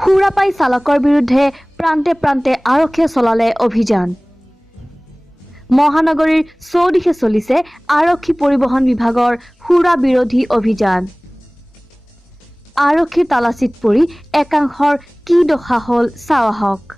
সুৰাপাই চালকৰ বিৰুদ্ধে প্ৰান্তে প্ৰান্তে আৰক্ষীয়ে চলালে অভিযান। মহানগৰীৰ চৌদিশে চলিছে আৰক্ষী পৰিবহণ বিভাগৰ সুৰা বিৰোধী অভিযান। আৰক্ষীৰ তালাচীত পৰি একাংশৰ কি দশা হ'ল চাওঁ আহক।